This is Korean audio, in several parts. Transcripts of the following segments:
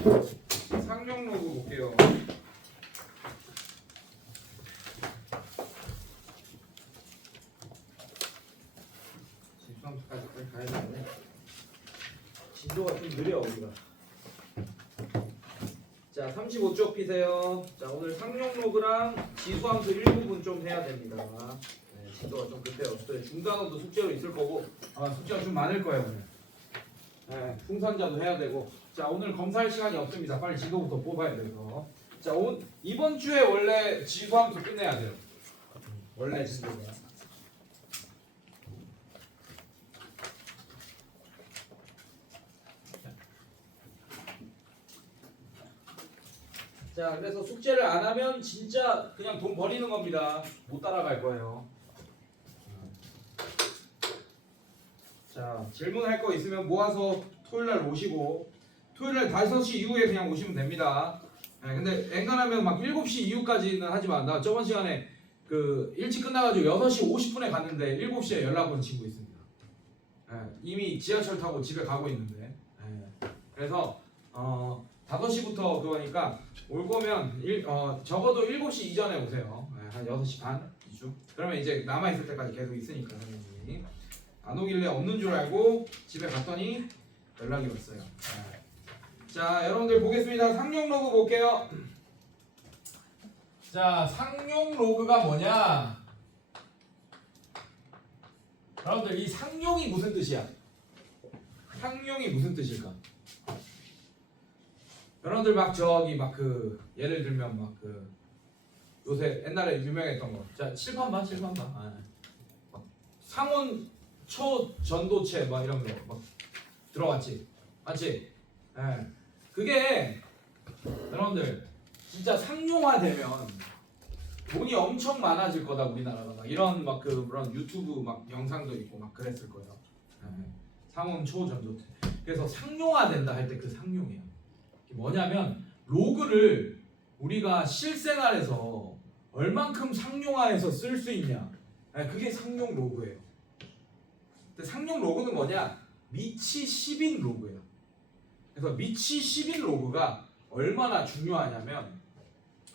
상용 로그 볼게요. 집수함수까지 가야 되는데 진도가 좀 느려 우리가. 자, 35쪽 피세요. 자, 오늘 상용 로그랑 지수함수 일부분 좀 해야 됩니다. 네, 진도가 좀 급해요. 또 중단원도 숙제로 있을 거고 아마 숙제가 좀 많을 거예요 오늘. 네, 풍선자도 해야 되고. 자, 오늘 검사할 시간이 없습니다. 빨리 진도부터 뽑아야 돼서. 자, 이번 주에 원래 지수함수 끝내야 돼요. 원래 진도가. 자, 그래서 숙제를 안 하면 진짜 그냥 돈 버리는 겁니다. 못 따라갈 거예요. 자, 질문할 거 있으면 모아서 토요일날 오시고 토요일날 5시 이후에 그냥 오시면 됩니다. 네, 근데 엔간하면 막 7시 이후까지는 하지 마. 나 저번 시간에 그 일찍 끝나가지고 6시 50분에 갔는데 7시에 연락 온 친구 있습니다. 네, 이미 지하철 타고 집에 가고 있는데. 네, 그래서 5시부터 그거니까 올 거면 적어도 7시 이전에 오세요. 네, 한 6시 반 이쯤. 그러면 이제 남아있을 때까지 계속 있으니까 선생님이. 안 오길래 없는 줄 알고 집에 갔더니 연락이 왔어요. 네. 자, 여러분들 보겠습니다. 상용 로그 볼게요. 자, 상용 로그가 뭐냐? 여러분들 이 상용이 무슨 뜻이야? 상용이 무슨 뜻일까? 여러분들 막 저기 막 그 예를 들면 막 그 요새 옛날에 유명했던 거. 자, 칠판 봐. 막 상온 초전도체 막 이런 거 막 들어갔지. 맞지? 예. 그게 여러분들 진짜 상용화되면 돈이 엄청 많아질 거다 우리나라가. 막 이런 막 그런 유튜브 막 영상도 있고 막 그랬을 거예요. 예. 상온 초전도체. 그래서 상용화된다 할 때 그 상용이야. 뭐냐면 로그를 우리가 실생활에서 얼만큼 상용화해서 쓸 수 있냐. 예, 그게 상용 로그예요. 근데 상용 로그는 뭐냐? 미치 10인 로그예요. 그래서 미치 10인 로그가 얼마나 중요하냐면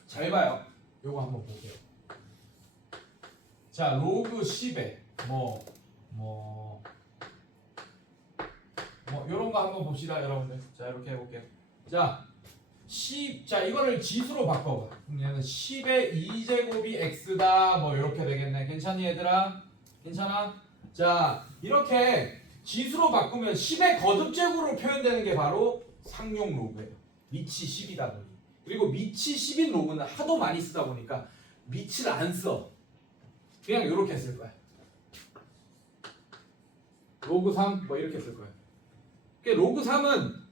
잘 봐요. 요거 한번 보세요. 자, 로그 10에 요런 거 한번 봅시다, 여러분들. 자, 이렇게 해볼게요. 자, 10, 자, 이거를 지수로 바꿔봐. 얘는 10의 2제곱이 x다. 뭐 이렇게 되겠네. 괜찮니, 얘들아? 괜찮아? 자, 이렇게 지수로 바꾸면 10의 거듭제곱으로 표현되는 게 바로 상용 로그예요. 미치 10이다 보니. 그리고 미치 10인 로그는 하도 많이 쓰다 보니까 미치를 안 써. 그냥 이렇게 쓸 거야. 로그 3 뭐 이렇게 쓸 거야. 그러니까 로그 3은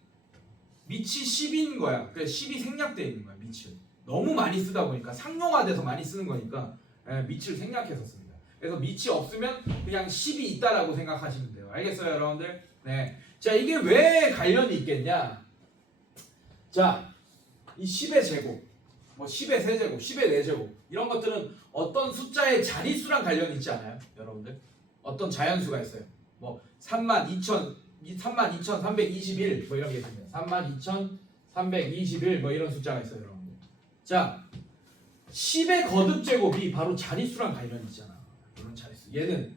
미치 10인 거야. 그러니까 10이 생략되어 있는 거야. 미치를. 너무 많이 쓰다 보니까 상용화돼서 많이 쓰는 거니까 미치를 생략해서 씁니다. 그래서 미치 없으면 그냥 10이 있다라고 생각하시면 돼요. 알겠어요, 여러분들? 네. 자, 이게 왜 관련이 있겠냐? 자, 이 10의 제곱, 뭐 10의 세제곱, 10의 4제곱 이런 것들은 어떤 숫자의 자릿수랑 관련이 있지 않아요? 여러분들? 어떤 자연수가 있어요. 뭐 32,321 뭐 이런 게 있습니다. 32,321 뭐 이런 숫자가 있어요, 여러분들. 자, 10의 거듭제곱이 바로 자릿수랑 관련이 있잖아. 이런 자릿수. 얘는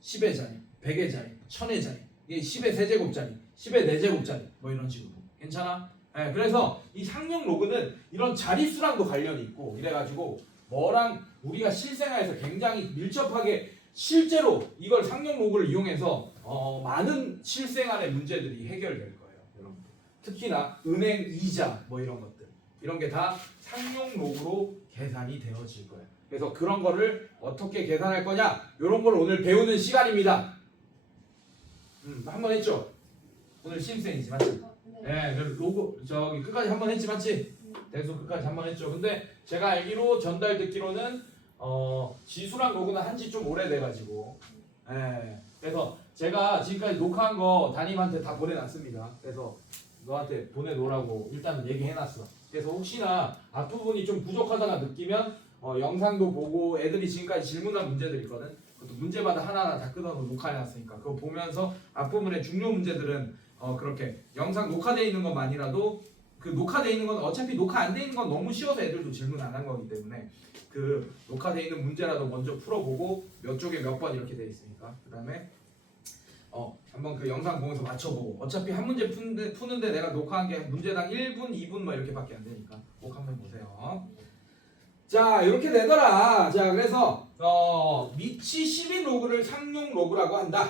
10의 자리, 100의 자리, 1000의 자리. 이게 10의 세제곱짜리, 10의 4제곱짜리 뭐 이런 식으로. 괜찮아? 네, 그래서 이 상용 로그는 이런 자릿수랑도 관련이 있고 이래가지고 뭐랑 우리가 실생활에서 굉장히 밀접하게 실제로 이걸 상용 로그를 이용해서 많은 실생활의 문제들이 해결될 거예요, 여러분. 특히나 은행 이자 뭐 이런 것들, 이런 게 다 상용 로그로 계산이 되어질 거예요. 그래서 그런 거를 어떻게 계산할 거냐, 이런 걸 오늘 배우는 시간입니다. 한번 했죠? 오늘 신입생이지, 맞지? 네, 로그 저기 끝까지 한번 했지, 맞지? 대수 끝까지 한번 했죠. 근데 제가 알기로 전달 듣기로는 지수랑 로그는 한지 좀 오래돼가지고, 그래서 제가 지금까지 녹화한 거 담임한테 다 보내놨습니다. 그래서 너한테 보내놓으라고 일단은 얘기해놨어. 그래서 혹시나 앞부분이 좀 부족하다가 느끼면 영상도 보고 애들이 지금까지 질문한 문제들 있거든. 그것도 문제마다 하나하나 다 끊어서 녹화해놨으니까 그거 보면서 앞부분의 중요 문제들은 그렇게 영상 녹화되어 있는 것만이라도 그 그 녹화돼 있는 건 어차피 녹화 안 돼 있는 건 너무 쉬워서 애들도 질문 안 한 거기 때문에 그 녹화돼 있는 문제라도 먼저 풀어보고 몇 쪽에 몇 번 이렇게 돼 있으니까 그 다음에 한번 그 영상 보면서 맞춰보고 어차피 한 문제 푸는데 내가 녹화한 게 문제당 1분, 2분 뭐 이렇게밖에 안 되니까 꼭 한번 보세요. 자 이렇게 되더라. 자 그래서 미치 10인 로그를 상용 로그라고 한다.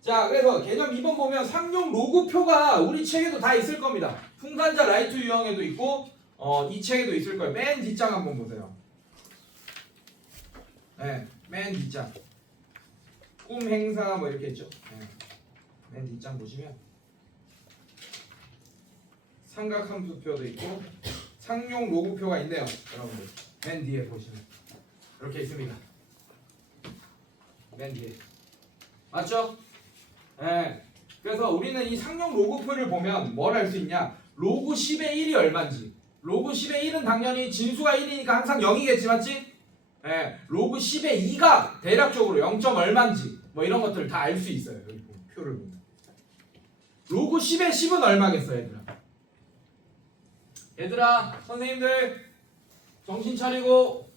자 그래서 개념 2번 보면 상용 로그표가 우리 책에도 다 있을 겁니다. 풍산자 라이트 유형에도 있고 이 책에도 있을 거예요. 맨 뒷장 한번 보세요. 네, 맨 뒷장 꿈 행사 뭐 이렇게 있죠. 네. 맨 뒷장 보시면 삼각함수표도 있고 상용 로그표가 있네요. 여러분들 맨 뒤에 보시면 이렇게 있습니다. 맨 뒤에 맞죠? 네. 그래서 우리는 이 상용 로그표를 보면 뭘 알 수 있냐? 로그 10의 1이 얼마인지. 로그 10의 1은 당연히 진수가 1이니까 항상 0이겠지 맞지? 네. 로그 10의 2가 대략적으로 0. 얼마인지 뭐 이런 것들을 다 알 수 있어요. 여기 보면, 표를 보면. 로그 10의 10은 얼마겠어 얘들아? 얘들아 선생님들 정신 차리고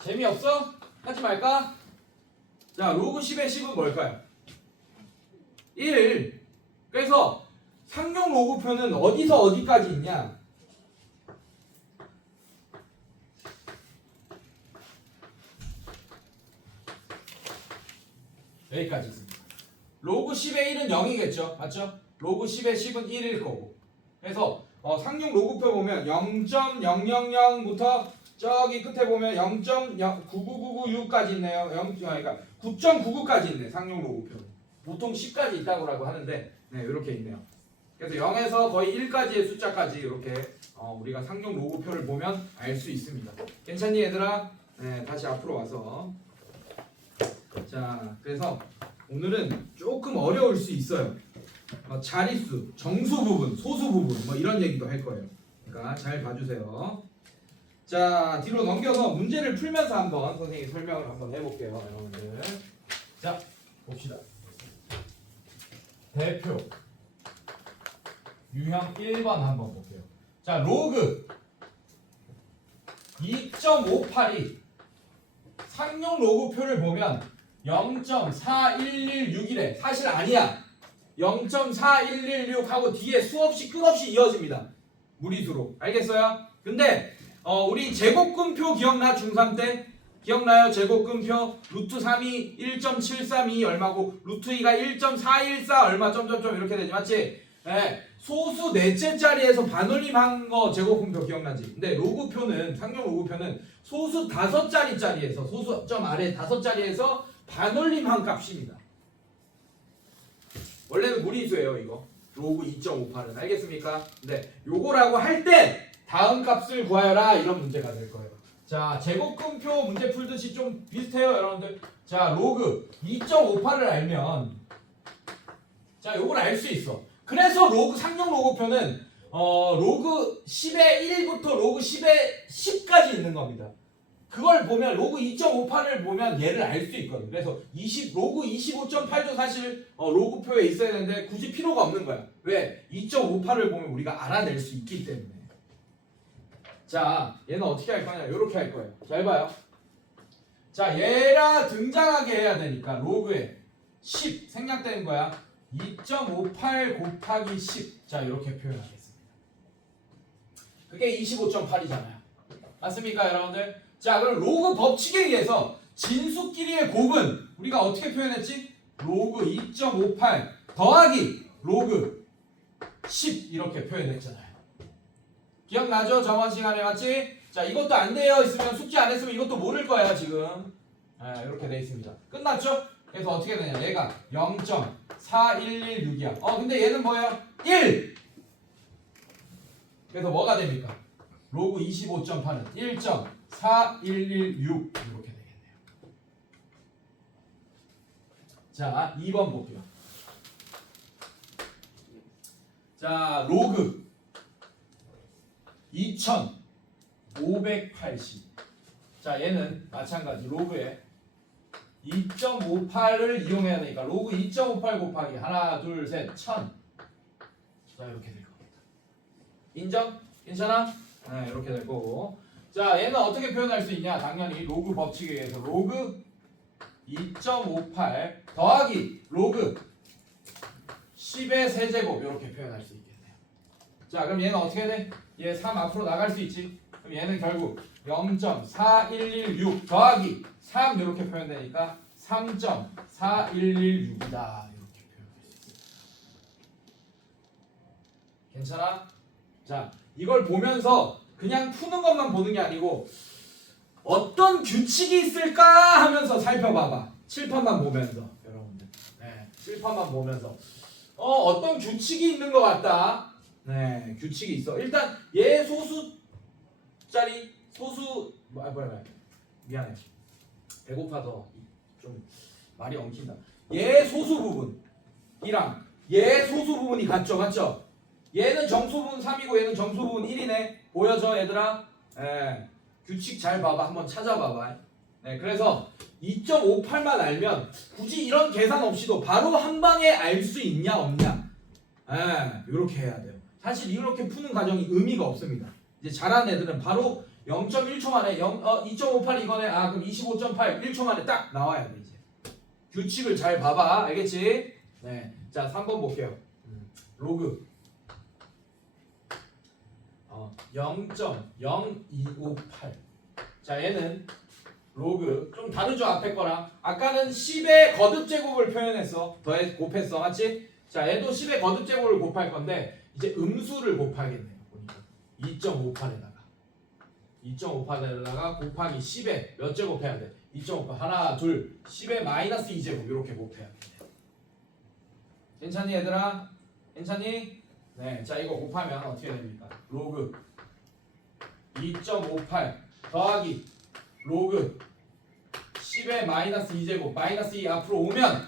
재미없어? 하지 말까? 자 로그 10의 10은 뭘까요? 1. 그래서 상용 로그표는 어디서 어디까지 있냐? 여기까지 있습니다. 로그 10의 1은 0이겠죠. 맞죠? 로그 10의 10은 1일 거고. 그래서 상용 로그표 보면 0.000부터 저기 끝에 보면 0.99996까지 있네요. 그러니까 9.99까지 있네. 상용 로그표. 보통 10까지 있다고 하는데 네, 이렇게 있네요. 그래서 0에서 거의 1까지의 숫자까지 이렇게 우리가 상용 로그표를 보면 알 수 있습니다. 괜찮니 얘들아? 네, 다시 앞으로 와서 자, 그래서 오늘은 조금 어려울 수 있어요. 자릿수, 정수 부분, 소수 부분 뭐 이런 얘기도 할 거예요. 그러니까 잘 봐주세요. 자, 뒤로 넘겨서 문제를 풀면서 한번 선생님이 설명을 한번 해볼게요, 여러분들. 자, 봅시다. 대표 유형 1번 한번 볼게요. 자, 로그 2.58이 상용 로그표를 보면 0.4116이래. 사실 아니야. 0.4116하고 뒤에 수없이 끝없이 이어집니다. 무리수로. 알겠어요? 근데 우리 제곱근표 기억나? 중3 때? 기억나요? 제곱근표 루트 3이 1.732 얼마고 루트 2가 1.414 얼마 점점점 이렇게 되지 맞지? 네. 소수 넷째 자리에서 반올림한 거 제곱근표 기억나지? 근데 로그표는 상용 로그표는 소수 다섯 자리에서 소수 점 아래 다섯 자리에서 반올림한 값입니다. 원래는 무리수예요 이거. 로그 2.58은 알겠습니까? 네. 요거라고 할 때 다음 값을 구하여라 이런 문제가 될 거예요. 자, 제곱근표 문제 풀듯이 좀 비슷해요, 여러분들. 자, 로그 2.58을 알면 자, 요걸 알 수 있어. 그래서 로그 상용 로그표는 로그 10의 1부터 로그 10의 10까지 있는 겁니다. 그걸 보면 로그 2.58을 보면 얘를 알 수 있거든. 그래서 로그 25.8도 사실 로그표에 있어야 되는데 굳이 필요가 없는 거야. 왜? 2.58을 보면 우리가 알아낼 수 있기 때문에. 자, 얘는 어떻게 할 거냐? 이렇게 할 거예요. 잘 봐요. 자, 얘가 등장하게 해야 되니까 로그에 10 생략되는 거야. 2.58 곱하기 10. 자, 이렇게 표현하겠습니다. 그게 25.8이잖아요. 맞습니까, 여러분들? 자, 그럼 로그 법칙에 의해서 진수끼리의 곱은 우리가 어떻게 표현했지? 로그 2.58 더하기 로그 10 이렇게 표현했잖아요. 기억나죠? 저번 시간에 맞지? 자, 이것도 안 되어 있으면 숙제 안 했으면 이것도 모를 거예요 지금. 이렇게 돼 있습니다. 끝났죠? 그래서 어떻게 되냐? 얘가 0.4116이야. 근데 얘는 뭐예요? 1! 그래서 뭐가 됩니까? 로그 25.8은 1.4116 이렇게 되겠네요. 자, 2번 볼게요. 자, 로그 2580. 자, 얘는 마찬가지 로그에 2.58을 이용해야 되니까 로그 2.58 곱하기 하나, 둘, 셋, 1000. 자, 이렇게 될 겁니다. 인정? 괜찮아? 네, 이렇게 될 거고. 자, 얘는 어떻게 표현할 수 있냐? 당연히 로그 법칙에 의해서 로그 2.58 더하기 로그 10의 세제곱 이렇게 표현할 수 있겠네요. 자, 그럼 얘는 어떻게 돼? 얘 3 앞으로 나갈 수 있지. 그럼 얘는 결국 0.4116 더하기 3 이렇게 표현되니까 3.4116이다. 이렇게 표현할 수 있어요. 괜찮아? 자, 이걸 보면서 그냥 푸는 것만 보는 게 아니고 어떤 규칙이 있을까 하면서 살펴봐봐. 칠판만 보면서 여러분들. 네, 칠판만 보면서 어떤 규칙이 있는 것 같다. 네, 규칙이 있어. 일단 얘 소수짜리 소수 뭐야 미안해. 배고파서 좀 말이 엉킨다. 얘 소수 부분이랑 얘 소수 부분이 같죠, 맞죠? 얘는 정수 부분 3이고 얘는 정수 부분 1이네. 보여져 얘들아? 예. 규칙 잘 봐봐. 한번 찾아봐봐. 네, 그래서 2.58만 알면 굳이 이런 계산 없이도 바로 한 방에 알 수 있냐 없냐. 예, 이렇게 해야 돼요. 사실 이렇게 푸는 과정이 의미가 없습니다. 이제 잘하는 애들은 바로 0.1초 만에 2.58 이거네. 아, 그럼 25.8 1초 만에 딱 나와야 돼 이제. 규칙을 잘 봐봐. 알겠지? 네. 자, 3번 볼게요. 로그 0.0258. 자, 얘는 로그 좀 다르죠 앞에 거랑. 아까는 10의 거듭제곱을 표현했어. 곱했어, 맞지? 자, 얘도 10의 거듭제곱을 곱할 건데 이제 음수를 곱하겠네요. 보니까 2.58에다가 곱하기 10에 몇 제곱 해야 돼? 2.58 하나 둘 10에 마이너스 2제곱 이렇게 곱해야겠네요. 괜찮니 얘들아? 괜찮니? 네, 자 이거 곱하면 어떻게 됩니까? 로그 2.58 더하기 로그 10의 마이너스 2제곱 마이너스 2 앞으로 오면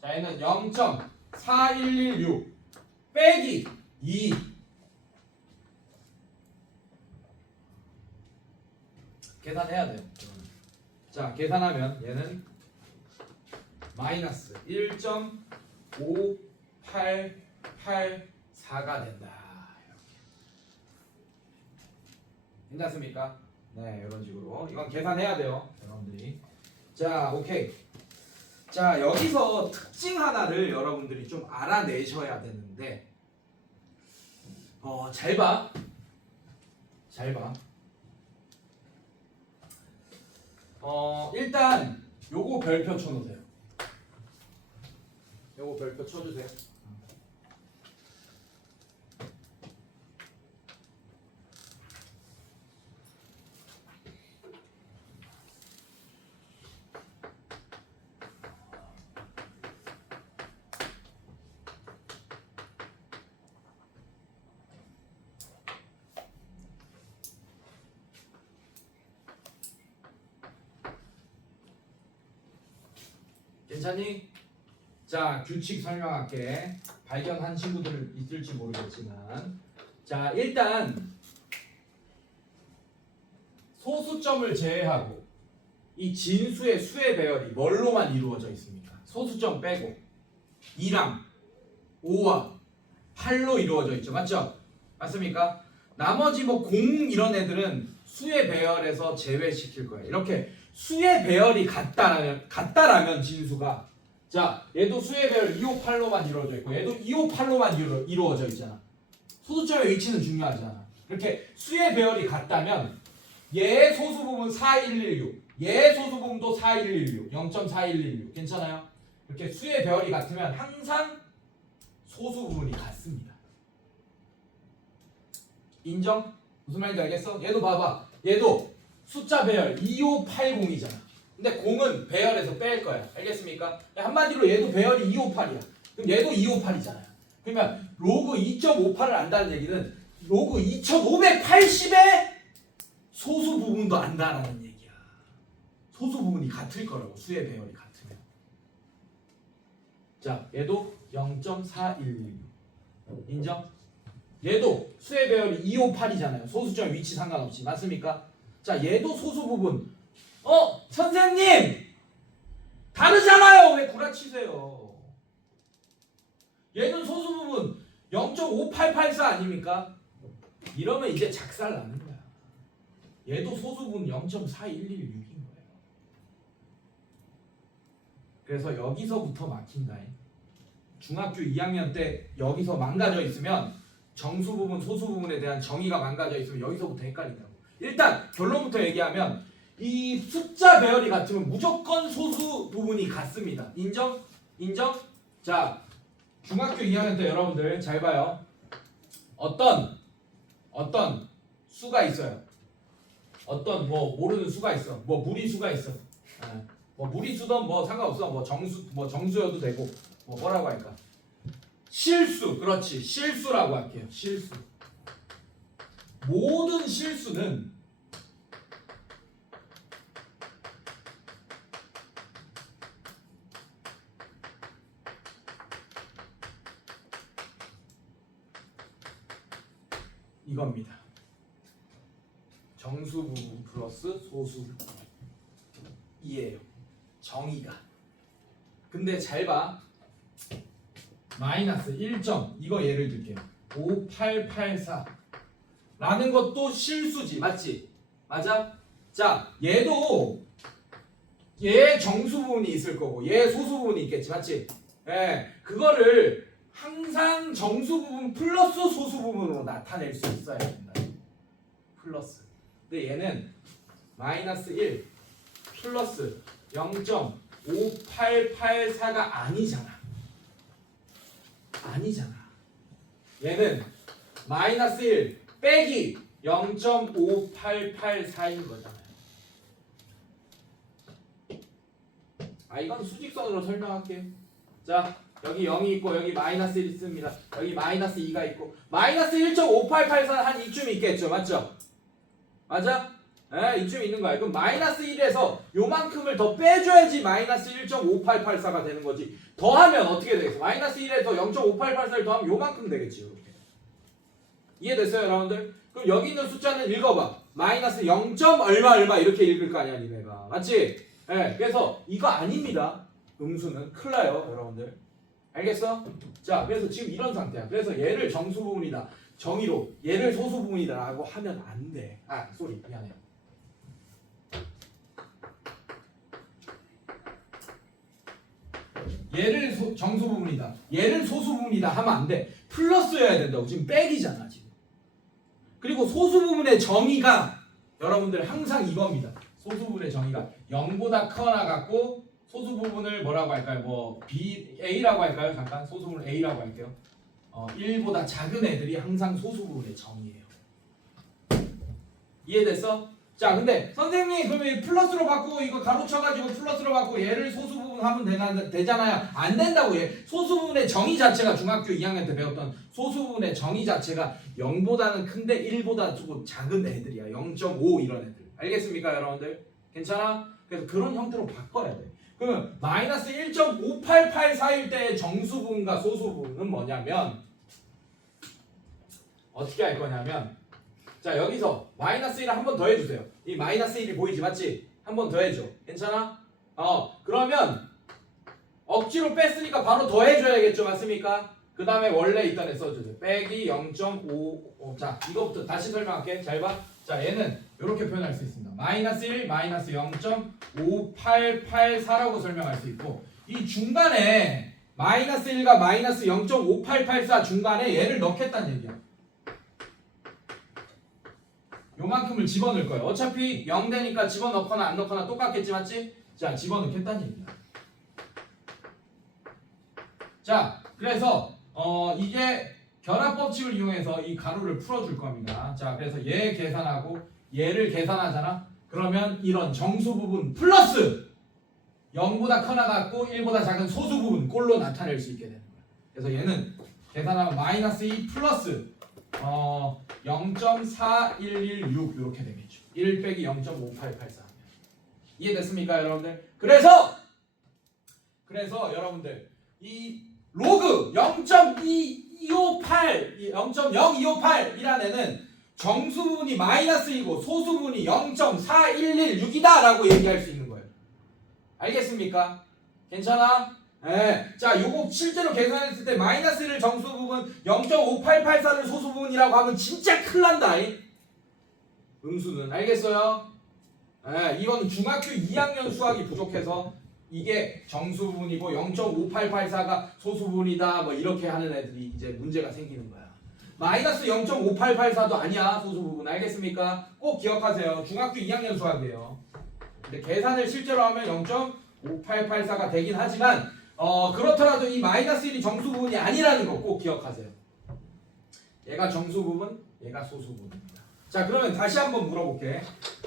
자 얘는 0.4116 빼기 2 계산해야 돼요. 자 계산하면 얘는 마이너스 1.5884가 된다. 괜찮습니까? 네, 이런 식으로 이건 계산해야 돼요, 여러분들이. 자, 오케이. 자, 여기서 특징 하나를 여러분들이 좀 알아내셔야 되는데, 잘 봐, 잘 봐. 일단 요거 별표 쳐놓으세요. 요거 별표 쳐주세요. 괜찮니? 자, 규칙 설명할게. 발견한 친구들 있을지 모르겠지만, 자, 일단 소수점을 제외하고 이 진수의 수의 배열이 뭘로만 이루어져 있습니까? 소수점 빼고 2랑 5와 8로 이루어져 있죠, 맞죠? 맞습니까? 나머지 뭐 0 이런 애들은 수의 배열에서 제외시킬 거예요. 이렇게 수의 배열이 같다라면 진수가, 자 얘도 수의 배열 258로만 이루어져 있고 얘도 258로만 이루어져 있잖아. 소수점의 위치는 중요하잖아. 이렇게 수의 배열이 같다면 얘의 소수 부분 4116, 얘의 소수 부분도 4116, 0.4116 괜찮아요? 이렇게 수의 배열이 같으면 항상 소수 부분이 같습니다. 인정? 무슨 말인지 알겠어? 얘도 봐봐. 얘도 숫자 배열 2580이잖아. 근데 0은 배열에서 뺄 거야. 알겠습니까? 한마디로 얘도 배열이 258이야. 그럼 얘도 258이잖아요. 그러면 로그 2.58을 안다는 얘기는 로그 2580의 소수 부분도 안다라는 얘기야. 소수 부분이 같을 거라고, 수의 배열이 같으면. 자, 얘도 0.416 인정? 얘도 수의 배열이 258이잖아요. 소수점 위치 상관없이. 맞습니까? 자, 얘도 소수 부분. 선생님! 다르잖아요. 왜 구라치세요? 얘는 소수 부분 0.5884 아닙니까? 이러면 이제 작살 나는 거야. 얘도 소수분 0.4116인 거예요. 그래서 여기서부터 막힌다. 중학교 2학년 때 여기서 망가져 있으면 정수 부분, 소수 부분에 대한 정의가 망가져 있으면 여기서부터 헷갈린다고. 일단 결론부터 얘기하면 이 숫자 배열이 같으면 무조건 소수 부분이 같습니다. 인정? 인정? 자, 중학교 2학년 때 여러분들 잘 봐요. 어떤 수가 있어요. 어떤 뭐 모르는 수가 있어. 뭐 무리수가 있어. 뭐 무리수든 뭐 상관없어. 뭐 정수여도 되고 뭐라고 할까? 실수. 그렇지. 실수라고 할게요. 실수. 모든 실수는 이겁니다. 정수 부분 플러스 소수 이에요. 정의가. 근데 잘 봐. 마이너스 1점 이거 예를 들게요. 5884 라는 것도 실수지. 맞지? 맞아? 자, 얘도 얘 정수 부분이 있을 거고 얘 소수 부분이 있겠지. 맞지? 예, 그거를 항상 정수 부분 플러스 소수 부분으로 나타낼 수 있어야 된다. 플러스. 근데 얘는 마이너스 1 플러스 0.5884가 아니잖아. 아니잖아. 얘는 마이너스 1 빼기 0.5884인 거잖아요. 이건 수직선으로 설명할게요. 자, 여기 0이 있고 여기 마이너스 1 있습니다. 여기 마이너스 2가 있고 마이너스 1.5884 한 이쯤 있겠죠. 맞죠? 맞아? 네, 이쯤 있는 거야. 그럼 마이너스 1에서 요만큼을 더 빼줘야지 마이너스 1.5884가 되는 거지. 더하면 어떻게 되겠어? 마이너스 1에서 0.5884를 더하면 요만큼 되겠지. 이렇게. 이해됐어요, 여러분들? 그럼 여기 있는 숫자는 읽어봐. 마이너스 0. 얼마 이렇게 읽을 거 아니야, 니네가. 맞지? 네, 그래서 이거 아닙니다. 음수는 큰일 나요, 여러분들. 알겠어? 자, 그래서 지금 이런 상태야. 그래서 얘를 정수 부분이다. 정의로 얘를 소수 부분이다 라고 하면 안 돼. 쏘리, 미안해. 얘를 정수 부분이다. 얘를 소수 부분이다 하면 안 돼. 플러스여야 된다고. 지금 빼기잖아, 지금. 그리고 소수 부분의 정의가 여러분들 항상 이겁니다. 소수 부분의 정의가 0보다 크거나 같고 소수 부분을 뭐라고 할까요? 뭐 A라고 할까요? 잠깐 소수 부분을 A라고 할게요. 1보다 작은 애들이 항상 소수 부분의 정의예요. 이해됐어? 자, 근데 선생님 그러면 플러스로 바꾸고 이거 가로쳐가지고 플러스로 바꾸고 얘를 소수 부분 하면 되잖아요. 안 된다고. 얘 소수 부분의 정의 자체가 중학교 2학년 때 배웠던 소수 부분의 정의 자체가 0보다는 큰데 1보다 조금 작은 애들이야. 0.5 이런 애들. 알겠습니까, 여러분들? 괜찮아? 그래서 그런 형태로 바꿔야 돼. 그러면 마이너스 1.5884일 때의 정수 부분과 소수 부분은 뭐냐면 어떻게 할 거냐면 자, 여기서 마이너스 1을 한 번 더 해주세요. 이 마이너스 1이 보이지, 맞지? 한 번 더 해줘. 괜찮아? 그러면 억지로 뺐으니까 바로 더 해줘야겠죠, 맞습니까? 그 다음에 원래 있던 애 써주세요. 빼기 0.5. 자, 이거부터 다시 설명할게. 잘 봐. 자, 얘는 이렇게 표현할 수 있습니다. 마이너스 1, 마이너스 0.5884라고 설명할 수 있고 이 중간에 마이너스 1과 마이너스 0.5884 중간에 얘를 넣겠다는 얘기야. 요만큼을 집어넣을 거예요. 어차피 0 되니까 집어넣거나 안 넣거나 똑같겠지, 맞지? 자, 집어넣겠다는 얘기야. 자, 그래서 이게 결합법칙을 이용해서 이 가로를 풀어줄 겁니다. 자, 그래서 얘 계산하고 얘를 계산하잖아. 그러면 이런 정수 부분 플러스 0보다 커나 같고 1보다 작은 소수 부분 꼴로 나타낼 수 있게 되는 거야. 그래서 얘는 계산하면 마이너스 2 플러스 0.4116 이렇게 되겠죠. 1 빼기 0.5884 이해됐습니까, 여러분들? 그래서 여러분들 이 로그 0.0258이라는 애는 정수 부분이 마이너스 2고 소수 부분이 0.4116이다 라고 얘기할 수 있는 거예요. 알겠습니까? 괜찮아? 예. 자, 요거 실제로 계산했을 때 마이너스 1을 정수 부분 0.5884를 소수 부분이라고 하면 진짜 큰일 난다. 음수는 알겠어요? 예, 이건 중학교 2학년 수학이 부족해서 이게 정수 부분이고 0.5884가 소수 부분이다 뭐 이렇게 하는 애들이 이제 문제가 생기는 거야. 마이너스 0.5884도 아니야 소수 부분. 알겠습니까? 꼭 기억하세요. 중학교 2학년 수학이에요. 근데 계산을 실제로 하면 0.5884가 되긴 하지만 그렇더라도 이 마이너스 1이 정수 부분이 아니라는 거 꼭 기억하세요. 얘가 정수 부분, 얘가 소수 부분입니다. 자, 그러면 다시 한번 물어볼게.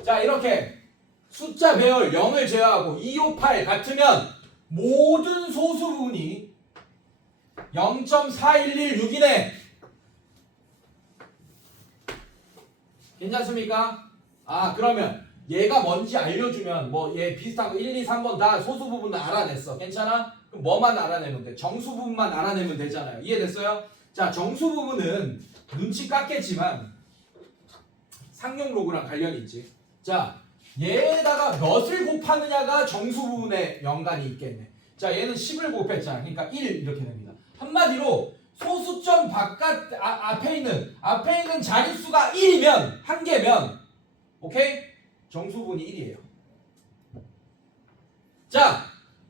자, 이렇게 숫자 배열 0을 제외하고 2, 5, 8 같으면 모든 소수 부분이 0.4116이네. 괜찮습니까? 아, 그러면 얘가 뭔지 알려주면 뭐 얘 비슷한 거 1, 2, 3번 다 소수 부분을 알아냈어. 괜찮아? 그럼 뭐만 알아내면 돼? 정수 부분만 알아내면 되잖아요. 이해됐어요? 자, 정수 부분은 눈치 깠겠지만 상용 로그랑 관련이 있지. 자, 얘에다가 몇을 곱하느냐가 정수 부분에 연관이 있겠네. 자, 얘는 10을 곱했잖아. 그러니까 1 이렇게 됩니다. 한마디로 소수점 바깥 앞에 있는 자릿수가 1이면 한 개면 오케이? 정수 부분이 1이에요. 자,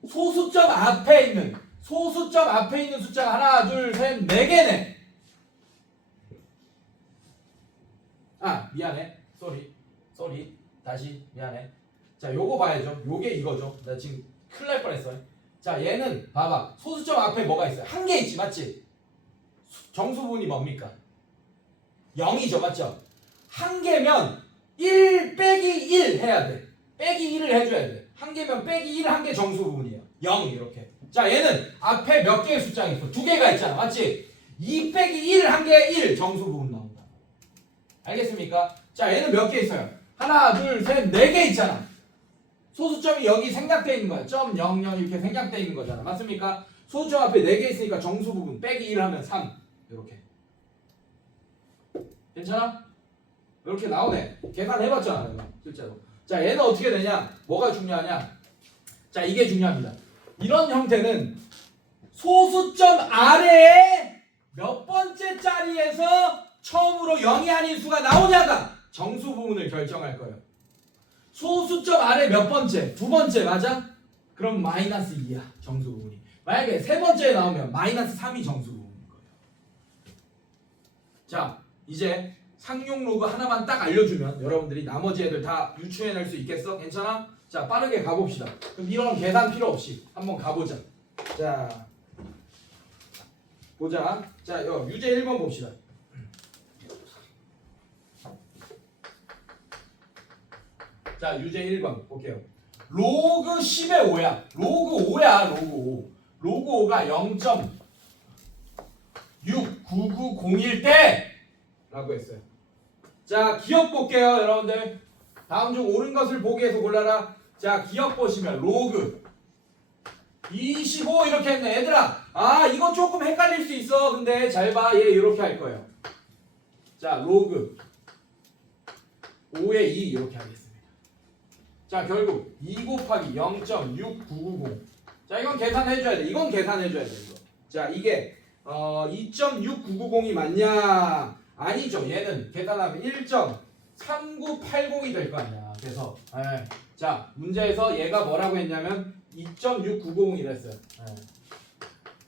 소수점 앞에 있는 숫자가 하나, 둘, 셋, 네 개네. 아, 미안해. 쏘리. 다시 미안해. 자, 요거 봐야죠. 요게 이거죠. 나 지금 큰일 날 뻔했어. 자, 얘는 봐봐. 소수점 앞에 뭐가 있어요? 한 개 있지, 맞지? 정수 부분이 뭡니까? 0이죠, 맞죠? 한 개면 1 빼기 1 해야 돼. 빼기 1을 해줘야 돼. 한 개면 빼기 1 한 개 정수 부분이에요. 0 이렇게. 자, 얘는 앞에 몇 개의 숫자가 있어? 두 개가 있잖아, 맞지? 2 빼기 1 한 개 1 정수 부분 나온다. 알겠습니까? 자, 얘는 몇 개 있어요? 하나, 둘, 셋, 네 개 있잖아. 소수점이 여기 생략되어 있는 거야. 0.00 이렇게 생략되어 있는 거잖아. 맞습니까? 소수점 앞에 4개 있으니까 정수 부분 빼기 1 하면 3 이렇게. 괜찮아? 이렇게 나오네. 계산해봤잖아 내가 실제로. 자, 얘는 어떻게 되냐? 뭐가 중요하냐? 자, 이게 중요합니다. 이런 형태는 소수점 아래에 몇 번째 자리에서 처음으로 0이 아닌 수가 나오냐가 정수 부분을 결정할 거예요. 소수점 아래 몇 번째? 두 번째 맞아? 그럼 마이너스 2야 정수 부분이. 만약에 세 번째에 나오면 마이너스 3이 정수 부분인 거예요. 자, 이제 상용 로그 하나만 딱 알려주면 여러분들이 나머지 애들 다 유추해낼 수 있겠어? 괜찮아? 자, 빠르게 가봅시다. 그럼 이런 계산 필요 없이 한번 가보자. 자, 보자. 자, 유제 1번 봅시다. 자, 유제 1번 볼게요. 로그 10의 5야. 로그 5야. 로그 5. 로그 5가 0.69901 때 라고 했어요. 자, 기억 볼게요, 여러분들. 다음 중 옳은 것을 보기 위해서 골라라. 자, 기억 보시면 로그 25 이렇게 했네. 얘들아, 아, 이거 조금 헷갈릴 수 있어. 근데 잘 봐. 얘 이렇게 할 거예요. 자, 로그 5의 2 이렇게 하겠습니다. 자, 결국 2 곱하기 0.6990. 자, 이건 계산해줘야 돼. 이건 계산해줘야 돼. 이거. 자, 이게 2.6990이 맞냐? 아니죠. 얘는 계산하면 1.3980이 될 거 아니야. 그래서 자, 문제에서 얘가 뭐라고 했냐면 2.690이라 했어요.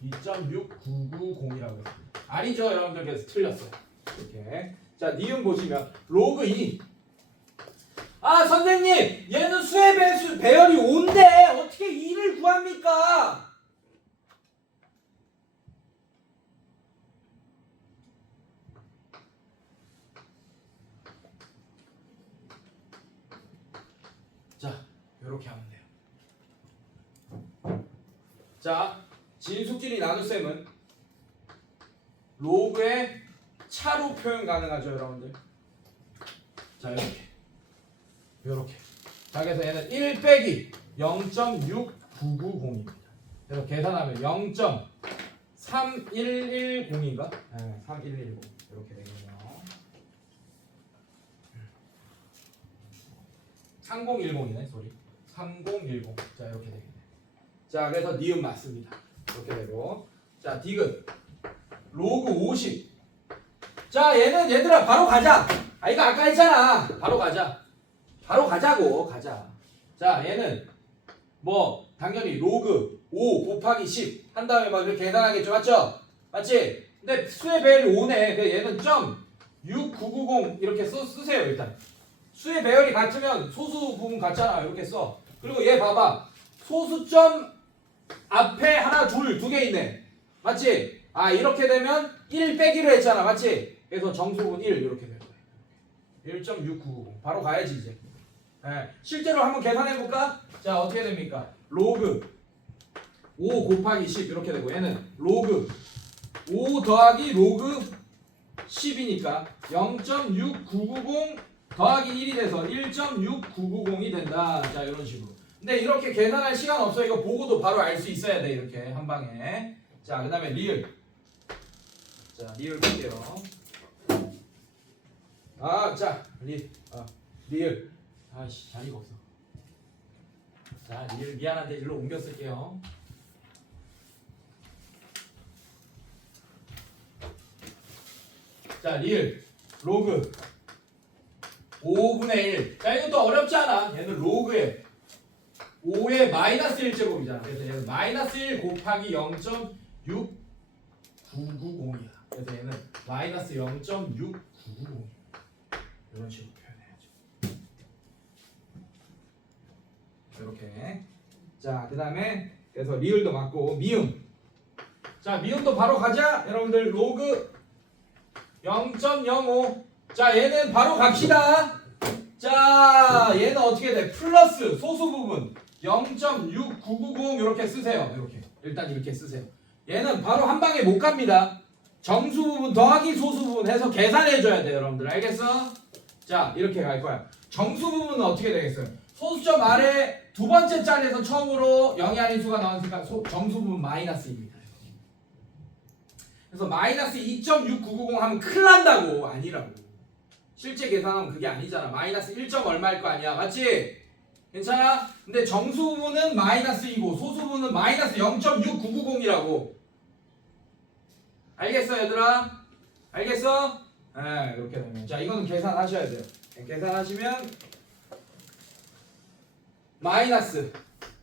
2.6990이라고 했어요. 아니죠, 여러분들. 그래서 틀렸어요. 이렇게. 자, 니은 보시면 로그 2. 아, 선생님, 얘는 수의 배수 배열이 5인데 어떻게 2를 구합니까? 자, 이렇게 하면 돼요. 자, 진수끼리 나눗셈은 로그의 차로 표현 가능하죠, 여러분들. 자, 이렇게. 자, 그래서 얘는 1 빼기 0.6990입니다. 그래서 계산하면 0.3110인가? 네, 3110 이렇게 되겠네요. 3010이네, 소리. 3010. 자, 이렇게 되겠네. 자, 그래서 니은 맞습니다. 식으로. 자, 디귿 로그 50. 자, 얘는 얘들아 바로 가자. 아, 이거 아까 했잖아. 바로 가자. 바로 가자고. 가자. 자, 얘는 뭐 당연히 로그 5 곱하기 10 한 다음에 막 이렇게 계산하겠죠. 맞죠? 맞지? 근데 수의 배열이 5네. 얘는 점 6990 이렇게 쓰세요. 일단 수의 배열이 같으면 소수 부분 같잖아. 이렇게 써. 그리고 얘 봐봐. 소수점 앞에 하나 두 개 있네. 맞지? 아, 이렇게 되면 1 빼기로 했잖아. 맞지? 그래서 정수분 1 이렇게 되는 거예요. 1.6990 바로 가야지 이제. 네. 실제로 한번 계산해 볼까? 자, 어떻게 됩니까? 로그 5 곱하기 10 이렇게 되고, 얘는 로그 5 더하기 로그 10이니까 0.6990 더하기 1이 돼서 1.6990이 된다. 자, 이런 식으로. 근데 이렇게 계산할 시간 없어. 이거 보고도 바로 알 수 있어야 돼. 이렇게 한 방에. 자, 그 다음에 리을. 자, 리을 볼게요. 리을. 아씨, 자리가 없어. 자, 리을 미안한데 일로 옮겨 쓸게요. 자, 리을 로그 5분의 1. 자, 이건 또 어렵지 않아. 얘는 로그에 5의 마이너스 1제곱이잖아. 그래서 얘는 마이너스 1 곱하기 0.6990이야. 그래서 얘는 마이너스 0.6990. 이런 식으로 표현해야죠. 이렇게. 자, 그 다음에 그래서 리을도 맞고 미음. 자, 미음도 바로 가자. 여러분들 로그 0.05. 자, 얘는 바로 갑시다. 자, 얘는 어떻게 돼? 플러스 소수 부분 0.6990 이렇게 쓰세요. 이렇게. 일단 이렇게 쓰세요. 얘는 바로 한 방에 못 갑니다. 정수 부분 더하기 소수 부분 해서 계산해 줘야 돼요, 여러분들. 알겠어? 자, 이렇게 갈 거야. 정수 부분은 어떻게 되겠어요? 소수점 아래 두 번째 짤에서 처음으로 0이 아닌 수가 나왔으니까 정수 부분 마이너스입니다. 그래서 마이너스 2.6990 하면 큰일 난다고. 아니라고. 실제 계산하면 그게 아니잖아. 마이너스 1. 얼마일 거 아니야. 맞지? 괜찮아? 근데 정수 부분은 마이너스 2고 소수 부분은 마이너스 0.6990이라고. 알겠어, 얘들아? 알겠어? 네, 이렇게 되면. 자, 이거는 계산하셔야 돼요. 계산하시면 마이너스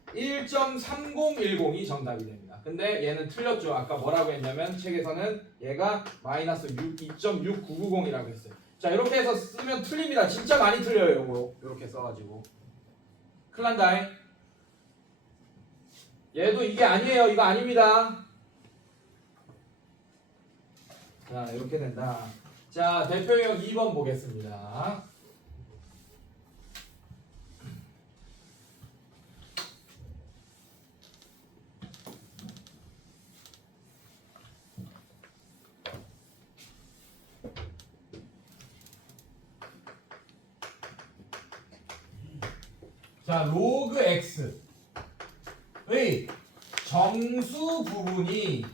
1.3010이 정답이 됩니다. 근데 얘는 틀렸죠. 아까 뭐라고 했냐면 책에서는 얘가 마이너스 2.6990이라고 했어요. 자, 이렇게 해서 쓰면 틀립니다. 진짜 많이 틀려요. 이거 이렇게 써가지고 큰일 난다. 얘도 이게 아니에요. 이거 아닙니다. 자, 이렇게 된다. 자, 대표역 2번 보겠습니다. 자, 로그 x의 정수 부분이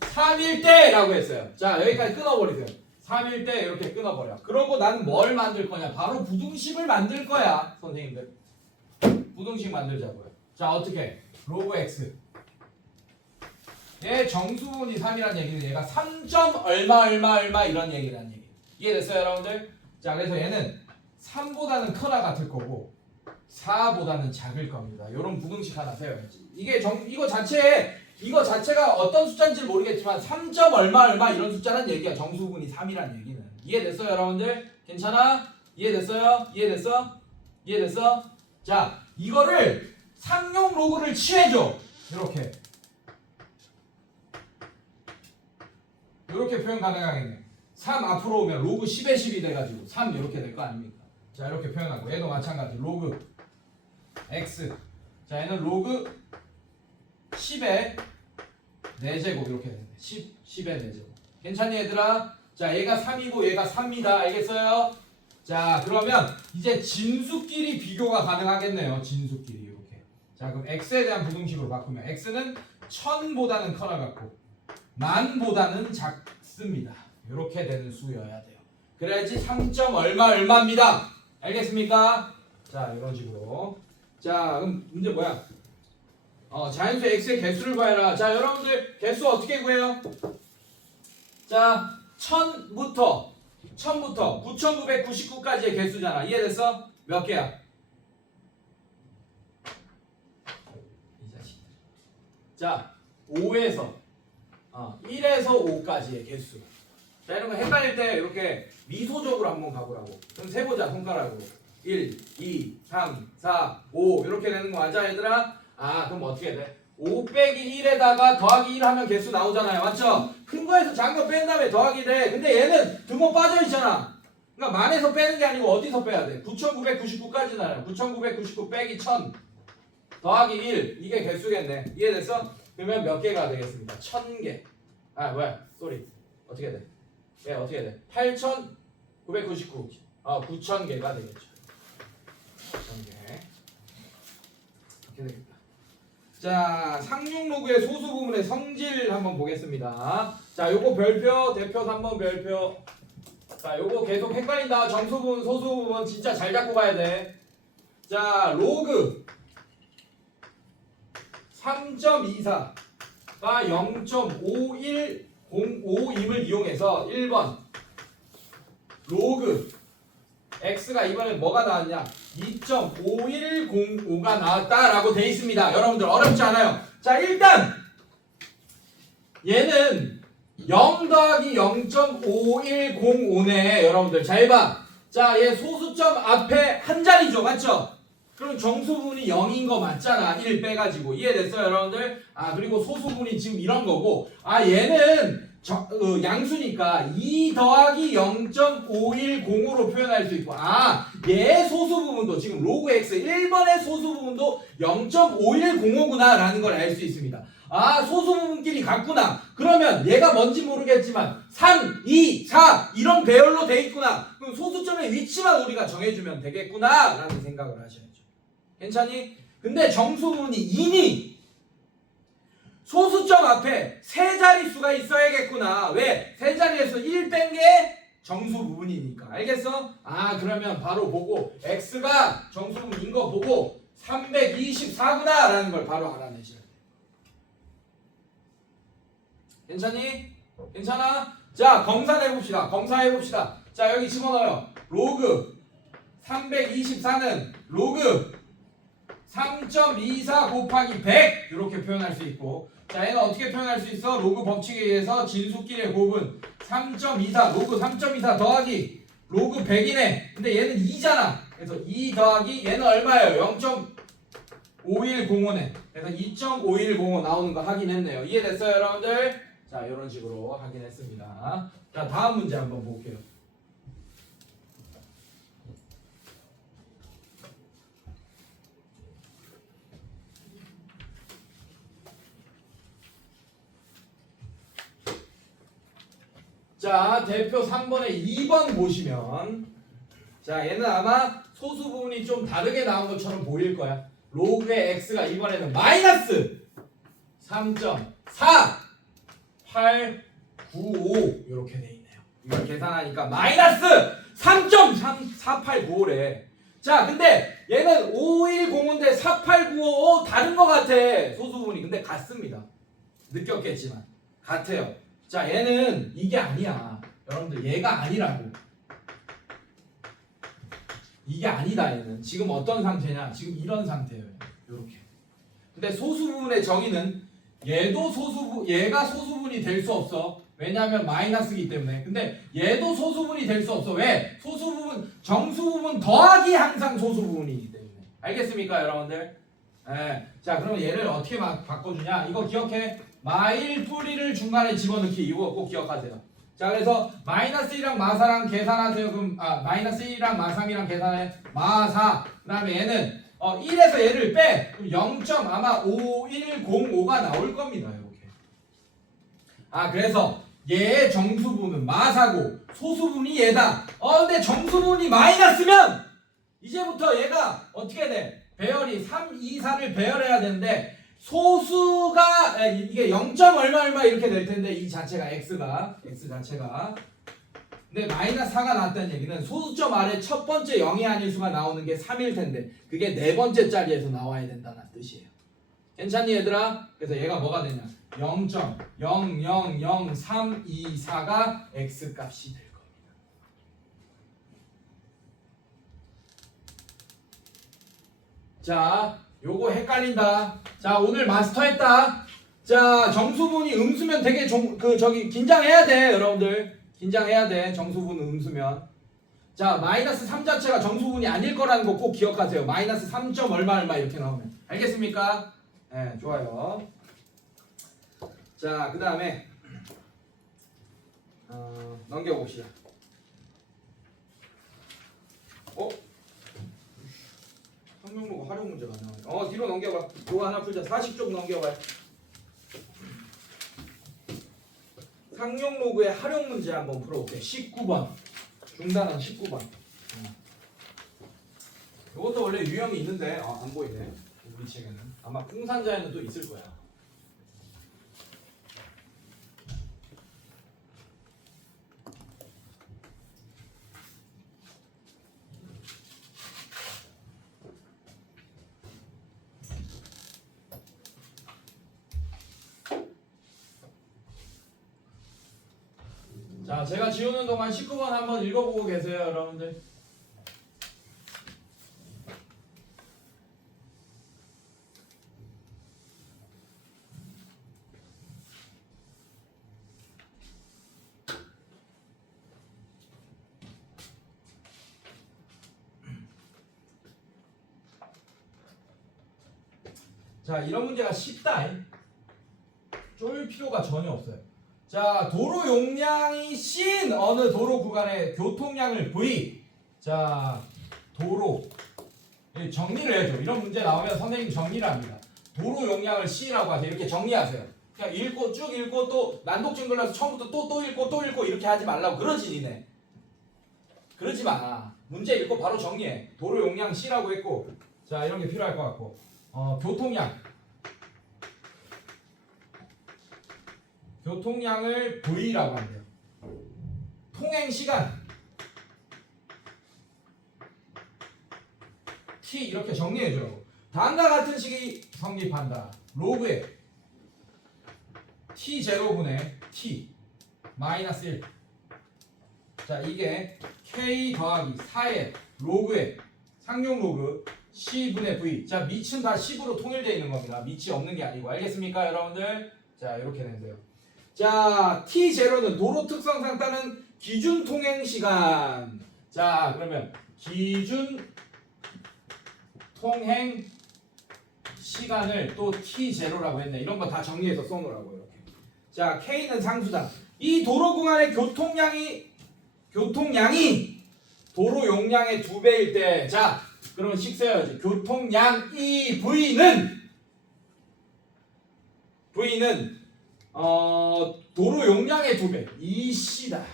3일 때라고 했어요. 자, 여기까지 끊어버리세요. 3일 때 이렇게 끊어버려. 그러고 난 뭘 만들 거냐? 바로 부등식을 만들 거야, 선생님들. 부등식 만들자고요. 자, 어떻게? 로그 x 얘 정수 부분이 3이란 얘기는 얘가 3. 얼마 이런 얘기란 얘기. 이해됐어요, 여러분들? 자, 그래서 얘는 3보다는 크나 같을 거고 4보다는 작을 겁니다. 이런 부등식 하나 세워야지. 이거 자체가 어떤 숫자인지 모르겠지만 3. 얼마 이런 숫자란 얘기야. 정수분이 3이란 얘기는. 이해됐어요, 여러분들? 괜찮아? 이해됐어요? 이해됐어? 자, 이거를 상용 로그를 취해줘. 이렇게 표현 가능하겠네. 3 앞으로 오면 로그 10의 10이 돼가지고 3 이렇게 될 거 아닙니까? 자, 이렇게 표현하고 얘도 마찬가지. 로그 x. 자, 얘는 로그 10의 4제곱 이렇게 되네. 10의 4제곱. 괜찮니, 얘들아? 자, 얘가 3이고 얘가 3입니다. 알겠어요? 자, 그러면 이제 진수끼리 비교가 가능하겠네요. 진수끼리 이렇게. 자, 그럼 x에 대한 부등식으로 바꾸면 x는 1000보다는 커나 같고 만보다는 작습니다. 이렇게 되는 수여야 돼요. 그래야지 3. 얼마입니다. 알겠습니까? 자, 이런 식으로. 자, 그럼 문제 뭐야? 자연수 x의 개수를 구해라. 자, 여러분들 개수 어떻게 구해요? 자, 1000부터 9999까지의 개수잖아. 이해됐어? 몇 개야? 이 자식들. 자, 5에서 1에서 5까지의 개수. 자, 이런 거 헷갈릴 때 이렇게 미소적으로 한번 가보라고. 그럼 세보자, 손가락으로. 1, 2, 3, 4, 5 이렇게 되는 거 맞아, 얘들아? 그럼 어떻게 돼? 5 빼기 1에다가 더하기 1 하면 개수 나오잖아요. 맞죠? 큰 거에서 작은 거 뺀 다음에 더하기 돼. 근데 얘는 등호 빠져 있잖아. 그러니까 만에서 빼는 게 아니고 어디서 빼야 돼? 9999까지 나요. 9999 빼기 1000 더하기 1 이게 개수겠네. 이해됐어? 그러면 몇 개가 되겠습니까? 1000개. 쏘리. 어떻게 돼? 어떻게 돼? 8999 9000개가 되겠죠. 9000개. 이렇게 되겠다. 자, 상륙 로그의 소수 부분의 성질 한번 보겠습니다. 자, 요거 별표, 대표 3번 별표. 자, 요거 계속 헷갈린다. 정수 부분, 소수 부분 진짜 잘 잡고 가야 돼. 자, 로그 3.24가 0.5105임을 이용해서 1번 로그 x가 이번에 뭐가 나왔냐? 2.5105가 나왔다라고 돼 있습니다. 여러분들 어렵지 않아요. 자, 일단 얘는 0 더하기 0.5105네. 여러분들 잘 봐. 자, 얘 소수점 앞에 한 자리죠. 맞죠? 그럼 정수분이 0인 거 맞잖아. 1 빼가지고. 이해됐어요, 여러분들? 그리고 소수분이 지금 이런 거고. 얘는 양수니까 2 더하기 0.510으로 표현할 수 있고, 얘 소수 부분도 지금 로그 x 1번의 소수 부분도 0.510구나 라는 걸 알 수 있습니다. 소수 부분끼리 같구나. 그러면 얘가 뭔지 모르겠지만 3, 2, 4 이런 배열로 돼 있구나. 그럼 소수점의 위치만 우리가 정해주면 되겠구나 라는 생각을 하셔야죠. 괜찮니? 근데 정수 부분이 2니 소수점 앞에 세 자릿수가 있어야겠구나. 왜? 세 자리에서 1 뺀 게 정수 부분이니까. 알겠어? 그러면 바로 보고 x가 정수 부분인 거 보고 324구나 라는 걸 바로 알아내셔야 돼. 괜찮니? 괜찮아? 자, 검사해봅시다. 자, 여기 집어넣어요. 로그 324는 로그 3.24 곱하기 100 이렇게 표현할 수 있고, 자, 얘는 어떻게 표현할 수 있어? 로그 법칙에 의해서 진수끼리의 곱은 3.24 로그 3.24 더하기 로그 100이네. 근데 얘는 2잖아. 그래서 2 더하기 얘는 얼마예요? 0.5105네. 그래서 2.5105 나오는 거 확인했네요. 이해됐어요, 여러분들? 자, 이런 식으로 확인했습니다. 자, 다음 문제 한번 볼게요. 자, 대표 3번에 2번 보시면, 자, 얘는 아마 소수 부분이 좀 다르게 나온 것처럼 보일 거야. 로그의 x가 이번에는 마이너스 3.4895 이렇게 돼 있네요. 이걸 계산하니까 마이너스 3.4895래. 자, 근데 얘는 5105인데 4895 다른 것 같아. 소수 부분이. 근데 같습니다. 느꼈겠지만 같아요. 자, 얘는 이게 아니야. 여러분들 얘가 아니라고. 이게 아니다. 얘는 지금 어떤 상태냐? 지금 이런 상태예요. 이렇게. 근데 소수 부분의 정의는 얘가 소수분이 될 수 없어. 왜냐하면 마이너스이기 때문에. 근데 얘도 소수분이 될 수 없어. 왜? 소수부분, 정수부분 더하기 항상 소수부분이기 때문에. 알겠습니까, 여러분들? 자, 그러면 얘를 어떻게 바꿔주냐? 이거 기억해. 마일 뿌리를 중간에 집어넣기. 이거 꼭 기억하세요. 자, 그래서 마이너스 1이랑 마사랑 계산하세요. 그럼 마이너스 1이랑 마삼이랑 계산해. 마사. 그 다음에 얘는 1에서 얘를 빼. 그럼 0. 아마 5105가 나올 겁니다. 이렇게. 그래서 얘의 정수분은 마사고 소수분이 얘다. 근데 정수분이 마이너스면 이제부터 얘가 어떻게 돼? 배열이 3, 2, 4를 배열해야 되는데 소수가 이게 0. 얼마 이렇게 될 텐데 이 자체가 x 자체가. 근데 마이너스 4가 나왔다는 얘기는 소수점 아래 첫 번째 0이 아닐 수가 나오는 게 3일 텐데 그게 네 번째 자리에서 나와야 된다는 뜻이에요. 괜찮니 얘들아? 그래서 얘가 뭐가 되냐? 0.000324가 x값이 될 겁니다. 자, 요거 헷갈린다. 자, 오늘 마스터했다. 자, 정수분이 음수면 되게 긴장해야 돼, 여러분들. 긴장해야 돼. 정수분 음수면. 자, 마이너스 3 자체가 정수분이 아닐 거라는 거 꼭 기억하세요. 마이너스 3점 얼마 얼마 이렇게 나오면. 알겠습니까? 네, 좋아요. 자, 그 다음에 넘겨봅시다. 상명로그 활용 문제가 나와요. 뒤로 넘겨봐. 이거 하나 풀자. 40쪽 넘겨봐요. 상용로그의 활용 문제 한번 풀어볼게요. 19번. 중단은 19번. 이것도 원래 유형이 있는데 안 보이네. 우리 책에는. 아마 풍산자에는 또 있을 거야. 자, 제가 지우는 동안 19번 한번 읽어보고 계세요, 여러분들. 자, 이런 문제가 쉽다. 쫄 필요가 전혀 없어요. 자, 도로 용량이 C인 어느 도로 구간의 교통량을 V. 자, 도로 정리를 해줘. 이런 문제 나오면 선생님 정리를 합니다. 도로 용량을 C라고 하세요. 이렇게 정리하세요. 그냥 읽고 쭉 읽고 또 난독증 걸려서 처음부터 또 읽고 이렇게 하지 말라고. 그러지 니네. 그러지 마. 문제 읽고 바로 정리해. 도로 용량 C라고 했고, 자, 이런 게 필요할 것 같고, 교통량을 V라고 한대요. 통행 시간 T 이렇게 정리해주라고. 다음과 같은 식이 성립한다. 로그에 T0분의 T 마이너스 1. 자, 이게 K 더하기 4의 로그에 상용 로그 C분의 V. 자, 밑은 다 10으로 통일되어 있는 겁니다. 밑이 없는 게 아니고. 알겠습니까, 여러분들? 자, 이렇게 된대요. 자, T0는 도로 특성상 따른 기준 통행 시간. 자, 그러면 기준 통행 시간을 또 T0라고 했네. 이런 거 다 정리해서 써놓으라고 이렇게. 자, K는 상수다. 이 도로 구간의 교통량이 도로 용량의 2배일 때, 자, 그러면 식 써야지. 교통량 V는 도로 용량의 2배, EC다.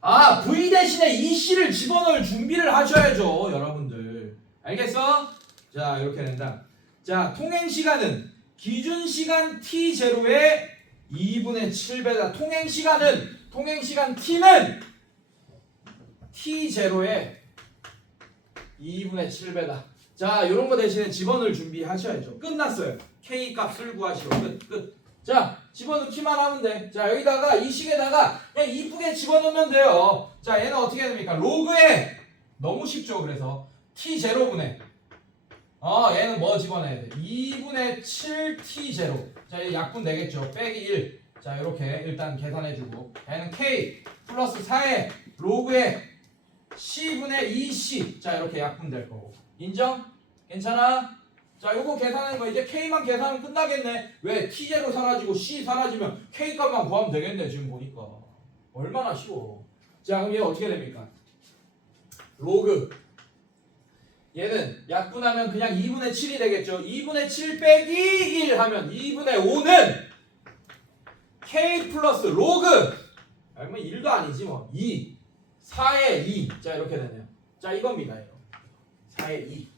아, V 대신에 EC를 집어넣을 준비를 하셔야죠, 여러분들. 알겠어? 자, 이렇게 된다. 자, 통행 시간은 기준 시간 T0의 2분의 7배다. 통행 시간 T는 T0의 2분의 7배다. 자, 이런 거 대신에 집어넣을 준비하셔야죠. 끝났어요. K 값을 구하시오. 끝. 자, 집어넣기만 하면 돼. 자, 여기다가 이 식에다가 그냥 이쁘게 집어넣으면 돼요. 자, 얘는 어떻게 됩니까? 로그에 너무 쉽죠. 그래서 T0분의 얘는 뭐 집어넣어야 돼? 2분의 7T0. 자, 얘 약분 되겠죠. 빼기 1. 자, 이렇게 일단 계산해주고, 얘는 K 플러스 4의 로그에 C분의 2C. 자, 이렇게 약분 될 거고. 인정? 괜찮아? 자, 요거 계산하는 거 이제 K만 계산하면 끝나겠네. 왜? T0 사라지고 C 사라지면 K 값만 구하면 되겠네. 지금 보니까 얼마나 쉬워. 자, 그럼 얘 어떻게 됩니까? 로그 얘는 약분하면 그냥 2분의 7이 되겠죠. 2분의 7 빼기 1 하면 2분의 5는 K 플러스 로그 뭐 1도 아니지 뭐 2 4의 2. 자, 이렇게 되네요. 자, 이겁니다. 이거 4의 2.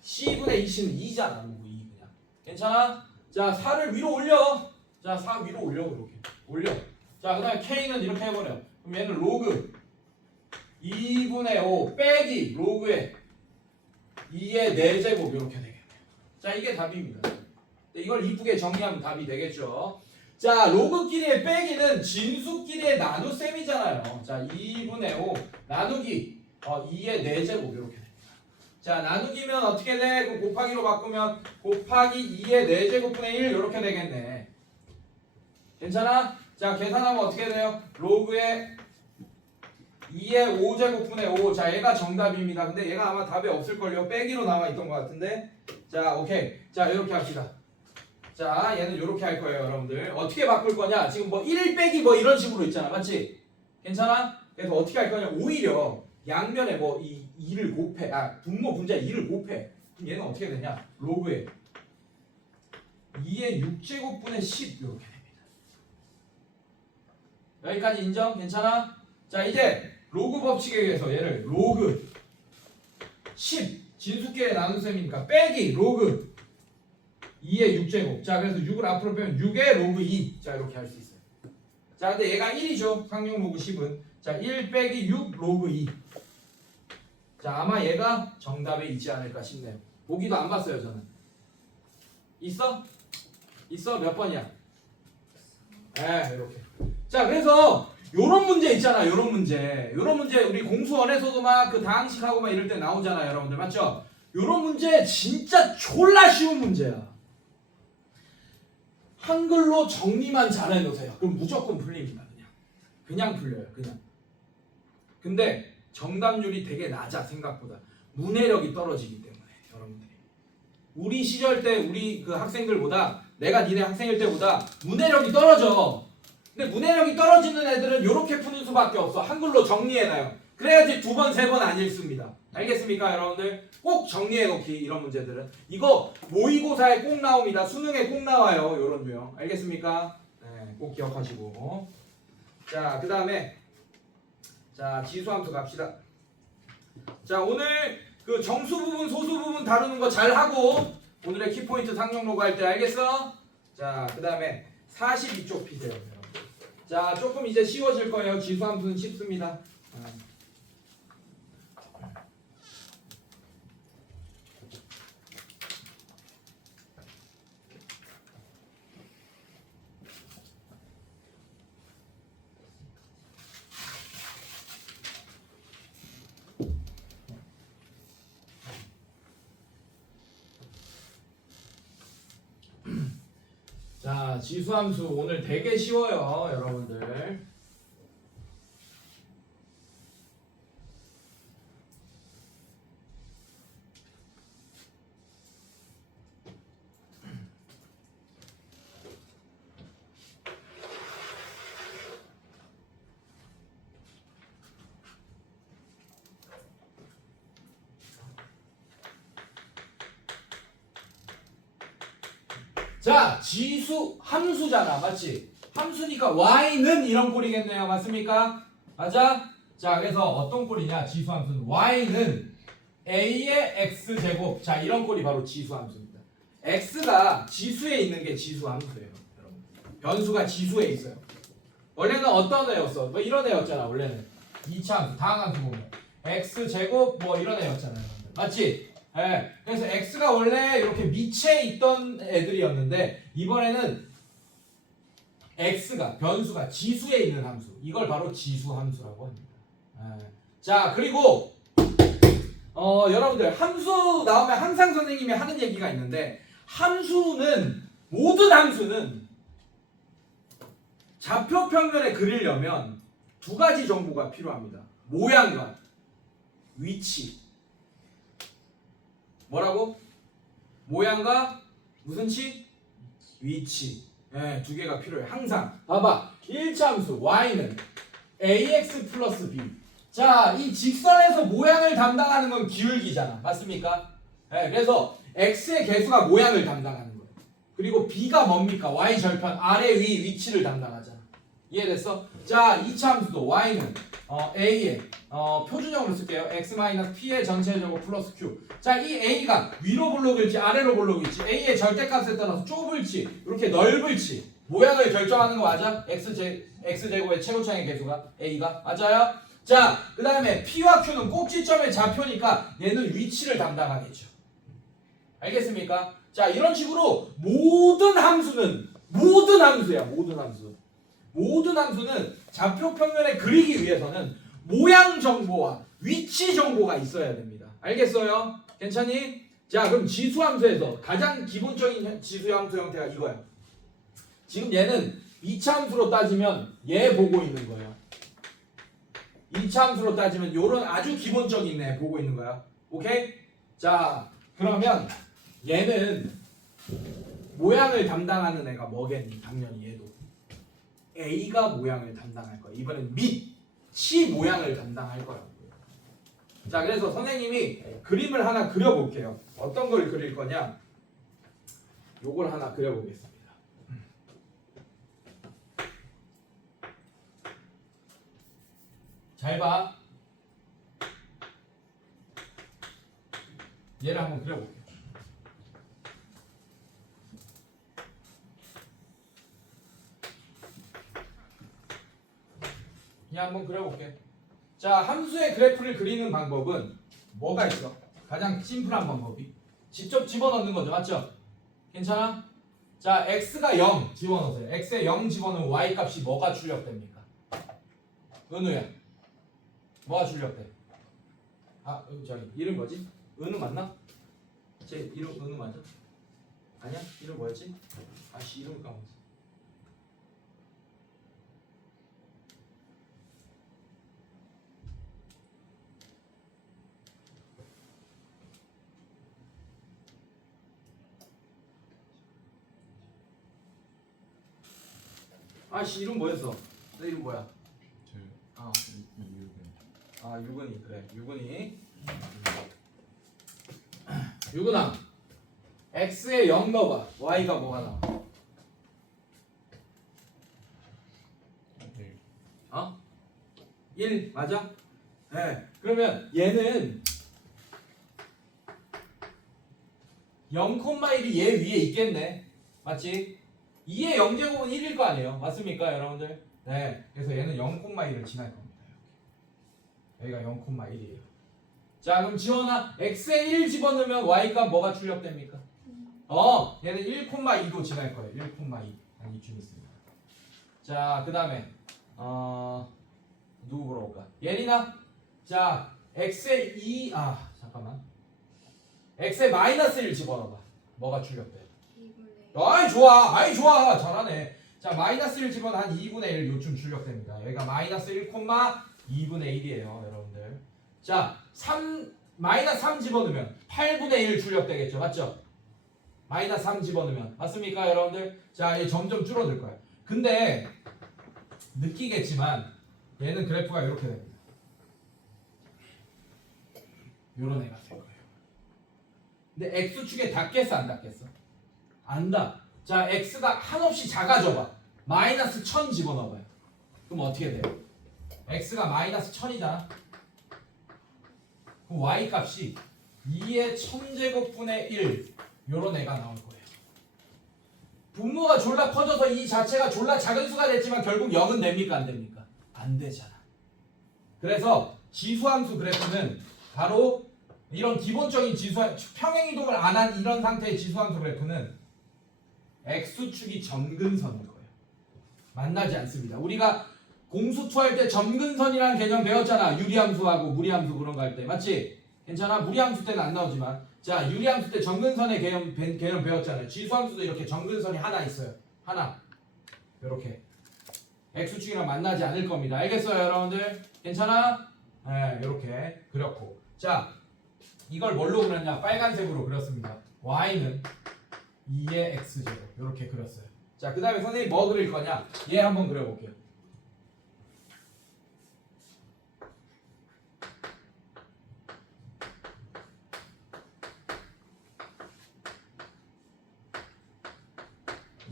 C분의 2C는 2잖아. 뭐 2 그냥. 괜찮아? 자, 4를 위로 올려. 자, 4 위로 올려. 그렇게 올려. 자, 그 다음에 K는 이렇게 해버려. 그럼 얘는 로그 2분의 5 빼기 로그에 2의 4제곱 이렇게 되겠네요. 자, 이게 답입니다. 이걸 이쁘게 정리하면 답이 되겠죠. 자, 로그끼리의 빼기는 진수끼리의 나눗셈이잖아요. 자, 2분의 5 나누기 2의 4제곱 이렇게 됩니다. 자, 나누기면 어떻게 돼? 그럼 곱하기로 바꾸면 곱하기 2의 4제곱분의 1 이렇게 되겠네. 괜찮아? 자, 계산하면 어떻게 돼요? 로그의 2의 5제곱분의 5. 자, 얘가 정답입니다. 근데 얘가 아마 답이 없을걸요. 빼기로 나와 있던 것 같은데. 자, 오케이. 자, 이렇게 합시다. 자, 얘는 이렇게 할 거예요, 여러분들. 어떻게 바꿀 거냐? 지금 뭐 1 빼기 뭐 이런 식으로 있잖아. 맞지? 괜찮아? 그래서 어떻게 할 거냐? 오히려 양면에 뭐 이 2를 곱해. 분모 분자에 2를 곱해. 그럼 얘는 어떻게 되냐? 로그에 2의 6제곱분의 10 이렇게 됩니다. 여기까지 인정? 괜찮아? 자, 이제 로그 법칙에 의해서 얘를 로그 10 진수끼리의 나눗셈이니까 빼기 로그 2의 6제곱. 자, 그래서 6을 앞으로 빼면 6의 로그 2. 자, 이렇게 할 수 있어요. 자, 근데 얘가 1이죠. 상용 로그 10은. 자, 1 빼기 6 로그 2. 자, 아마 얘가 정답에 있지 않을까 싶네요. 보기도 안 봤어요, 저는. 있어? 있어? 몇 번이야? 네, 이렇게. 자, 그래서 요런 문제 있잖아. 요런 문제 우리 공수원에서도 막 그 다항식하고 막 이럴 때 나오잖아요, 여러분들. 맞죠? 요런 문제 진짜 졸라 쉬운 문제야. 한글로 정리만 잘 해놓으세요. 그럼 무조건 풀립니다. 그냥 풀려요. 그냥. 근데 정답률이 되게 낮아. 생각보다 문해력이 떨어지기 때문에. 여러분들이 우리 시절 때 우리 그 학생들보다, 내가 니네 학생일 때보다 문해력이 떨어져. 근데 문해력이 떨어지는 애들은 이렇게 푸는 수밖에 없어. 한글로 정리해놔요. 그래야지 2번, 3번 안 읽습니다. 알겠습니까, 여러분들? 꼭 정리해놓기. 이런 문제들은 이거 모의고사에 꼭 나옵니다. 수능에 꼭 나와요. 이런 유형. 알겠습니까? 네, 꼭 기억하시고. 자, 그 다음에 자, 지수함수 갑시다. 자, 오늘 그 정수 부분, 소수 부분 다루는 거 잘 하고 오늘의 키포인트 상용 로그 할 때. 알겠어? 자, 그 다음에 42쪽 피세요. 자, 조금 이제 쉬워질 거예요. 지수함수는 쉽습니다. 자, 지수함수 오늘 되게 쉬워요, 여러분들. 자, 지수 함수잖아. 맞지? 함수니까 y는 이런 꼴이겠네요. 맞습니까? 맞아? 자, 그래서 어떤 꼴이냐? 지수 함수는 y는 a의 x제곱. 자, 이런 꼴이 바로 지수 함수입니다. x가 지수에 있는 게 지수 함수예요, 여러분. 변수가 지수에 있어요. 원래는 어떤 애였어? 뭐 이런 애였잖아. 원래는 2차 함수, 다항함수 보면 x제곱 뭐 이런 애였잖아요. 맞지? 네, 그래서 x가 원래 이렇게 밑에 있던 애들이었는데 이번에는 x가, 변수가 지수에 있는 함수, 이걸 바로 지수 함수라고 합니다. 네. 자, 그리고 여러분들 함수 나오면 항상 선생님이 하는 얘기가 있는데, 함수는, 모든 함수는 좌표 평면에 그리려면 두 가지 정보가 필요합니다. 모양과 위치. 뭐라고? 모양과 무슨 치? 위치. 네, 두 개가 필요해. 항상. 봐봐. 1차 함수 y는 ax 플러스 b. 자, 이 직선에서 모양을 담당하는 건 기울기잖아. 맞습니까? 네, 그래서 x의 개수가 모양을 담당하는 거예요. 그리고 b가 뭡니까? y 절편 아래 위 위치를 담당하잖아. 이해됐어? 자, 2차 함수도 y는 a의 표준형으로 쓸게요. x-p의 전체제곱 플러스 q. 자, 이 a가 위로 볼록일지 아래로 볼록일지, a의 절대값에 따라서 좁을지 이렇게 넓을지 모양을 결정하는 거 맞아? x제곱의 최고차의 개수가 a가 맞아요? 자, 그 다음에 P와 Q는 꼭지점의 좌표니까 얘는 위치를 담당하겠죠. 알겠습니까? 자, 이런 식으로 모든 함수는 모든 함수야. 모든 함수는 좌표 평면에 그리기 위해서는 모양 정보와 위치 정보가 있어야 됩니다. 알겠어요? 괜찮니? 자, 그럼 지수 함수에서 가장 기본적인 지수 함수 형태가 이거야. 지금 얘는 2차 함수로 따지면 얘 보고 있는 거예요. 2차 함수로 따지면 요런 아주 기본적인 애 보고 있는 거야. 오케이? 자, 그러면 얘는 모양을 담당하는 애가 뭐겠니? 당연히 얘도 A가 모양을 담당할 거야. 이번엔 밑이 모양을 담당할 거라고요. 자, 그래서 선생님이 그림을 하나 그려볼게요. 어떤 걸 그릴 거냐? 요걸 하나 그려보겠습니다. 잘 봐. 얘를 한번 그려볼게요. 얘 한번 그려볼게. 자, 함수의 그래프를 그리는 방법은 뭐가 있어? 가장 심플한 방법이 직접 집어넣는 거죠. 맞죠? 괜찮아? 자, x가 0 집어넣으세요. x에 0 집어넣으면 y 값이 뭐가 출력됩니까? 은우야. 뭐가 출력돼? 아, 저기 이름 뭐지? 은우 맞나? 제 이름 은우 맞아? 아니야? 이름 뭐였지? 아씨, 이름 까먹었어. 아씨, 이름 뭐였어? 내 이름 뭐야? 아, 유근이. 그래, 유근이. 유근아, x에 0 넣어봐. y가 뭐가 나와? 어? 1 맞아? 네. 그러면 얘는 0,1이 얘 위에 있겠네. 맞지? 2의 0제곱은 1일 거 아니에요. 맞습니까, 여러분들? 네. 그래서 얘는 0,1을 지날 겁니다. 여기가 0,1이에요. 자, 그럼 지원아, x에 1 집어넣으면 y값 뭐가 출력됩니까? 얘는 1,2도 지날 거예요. 1,2. 한 이쯤 있습니다. 자, 그 다음에 누구 물어볼까? 예린아. 자, x에 2, 잠깐만. x에 마이너스 1 집어넣어봐. 뭐가 출력돼? 아이, 좋아. 잘하네. 자, 마이너스 1 집어넣으면 한 2분의 1 요쯤 출력됩니다. 여기가 마이너스 1,2분의 1이에요, 여러분들. 자, 마이너스 3 집어넣으면 8분의 1 출력되겠죠. 맞죠? 마이너스 3 집어넣으면. 맞습니까, 여러분들? 자, 얘 점점 줄어들 거야. 근데 느끼겠지만 얘는 그래프가 이렇게 됩니다. 요런 애가 될 거예요. 근데 x축에 닿겠어, 안 닿겠어? 안 닿아. 자, x가 한없이 작아져봐. 마이너스 1000 집어넣어봐요. 그럼 어떻게 돼요? x가 마이너스 1000이잖아. 그럼 y 값이 2의 1000제곱분의 1 요런 애가 나올 거예요. 분모가 졸라 커져서 이 자체가 졸라 작은 수가 됐지만 결국 0은 됩니까, 안 됩니까? 안 되잖아. 그래서 지수함수 그래프는 바로 이런 기본적인 평행이동을 안 한 이런 상태의 지수함수 그래프는 x축이 점근선일 거예요. 만나지 않습니다. 우리가 공수2 할 때 점근선이라는 개념 배웠잖아. 유리함수하고 무리함수 그런 거 할 때. 맞지? 괜찮아? 무리함수 때는 안 나오지만 자, 유리함수 때 점근선의 개념 배웠잖아요. 지수함수도 이렇게 점근선이 하나 있어요. 하나. 이렇게 x축이랑 만나지 않을 겁니다. 알겠어요, 여러분들? 괜찮아? 네, 이렇게 그렸고. 자, 이걸 뭘로 그렸냐? 빨간색으로 그렸습니다. y는 2의 x제곱 이렇게 그렸어요. 자, 그 다음에 선생님 뭐 그릴 거냐? 얘 한번 그려볼게요.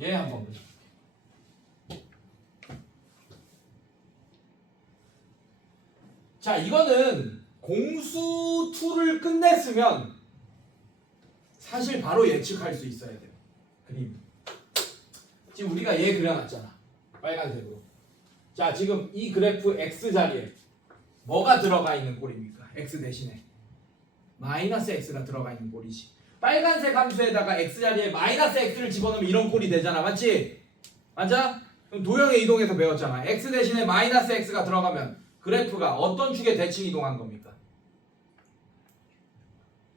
얘 한번 그려볼게요. 자, 이거는 공수2를 끝냈으면 사실 바로 예측할 수 있어야 돼요. 그림. 지금 우리가 얘 그려놨잖아. 빨간색으로. 자, 지금 이 그래프 x 자리에 뭐가 들어가 있는 꼴입니까? x 대신에 마이너스 x가 들어가 있는 꼴이지. 빨간색 함수에다가 x 자리에 마이너스 x를 집어넣으면 이런 꼴이 되잖아. 맞지? 맞아? 그럼 도형의 이동에서 배웠잖아. x 대신에 마이너스 x가 들어가면 그래프가 어떤 축에 대칭 이동한 겁니까?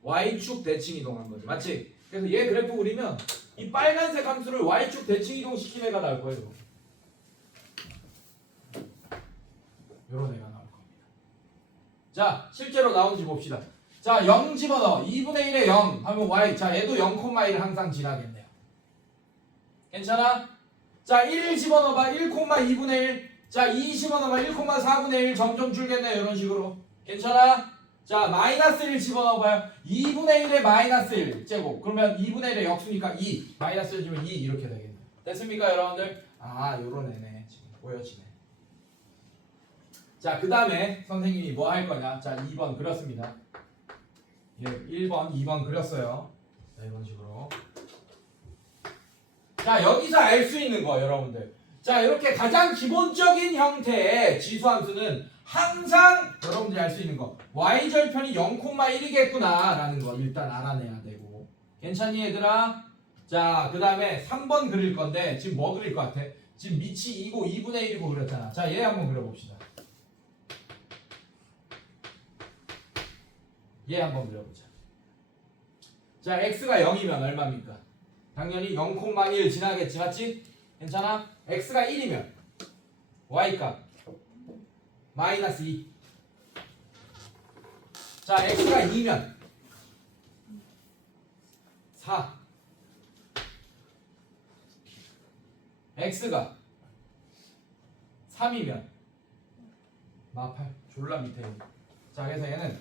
y축 대칭 이동한 거지. 맞지? 그래서 얘 그래프 그리면 이 빨간색 함수를 y축 대칭 이동시킨 애가 나올 거예요. 요런 애가 나올 겁니다. 자, 실제로 나온지 봅시다. 자, 0 집어넣어. 2분의 1에 0 하면 y. 자, 얘도 0,1 항상 지나겠네요. 괜찮아? 자, 1 집어넣어봐. 1,2분의 1. 자, 2 집어넣어봐. 1,4분의 1 점점 줄겠네요. 이런 식으로. 괜찮아? 자, 마이너스 1 집어넣어봐요. 2분의 1에 마이너스 1 제곱. 그러면 2분의 1에 역수니까 2. 마이너스 1 집으면 2 이렇게 되겠네. 됐습니까, 여러분들? 아, 요런 애네. 지금 보여지네. 자, 그 다음에 선생님이 뭐 할 거냐? 자, 2번 그렸습니다. 예, 1번, 2번 그렸어요. 자, 이런 식으로. 자, 여기서 알 수 있는 거, 여러분들. 자, 이렇게 가장 기본적인 형태의 지수함수는 항상 여러분들이 알 수 있는 거. y절편이 0,1이겠구나 라는 거 일단 알아내야 되고. 괜찮니, 얘들아? 자, 그 다음에 3번 그릴 건데 지금 뭐 그릴 것 같아? 지금 밑이 2고 2분의 1이고 그랬잖아. 자, 얘 한번 그려봅시다. 얘 한번 그려보자. 자, x가 0이면 얼마입니까? 당연히 0,1 지나겠지, 맞지? 괜찮아? x가 1이면 y값 마이너스 2. 자, x가 2면 4. x가 3이면 마팔. 졸라 밑에 있는. 자, 그래서 얘는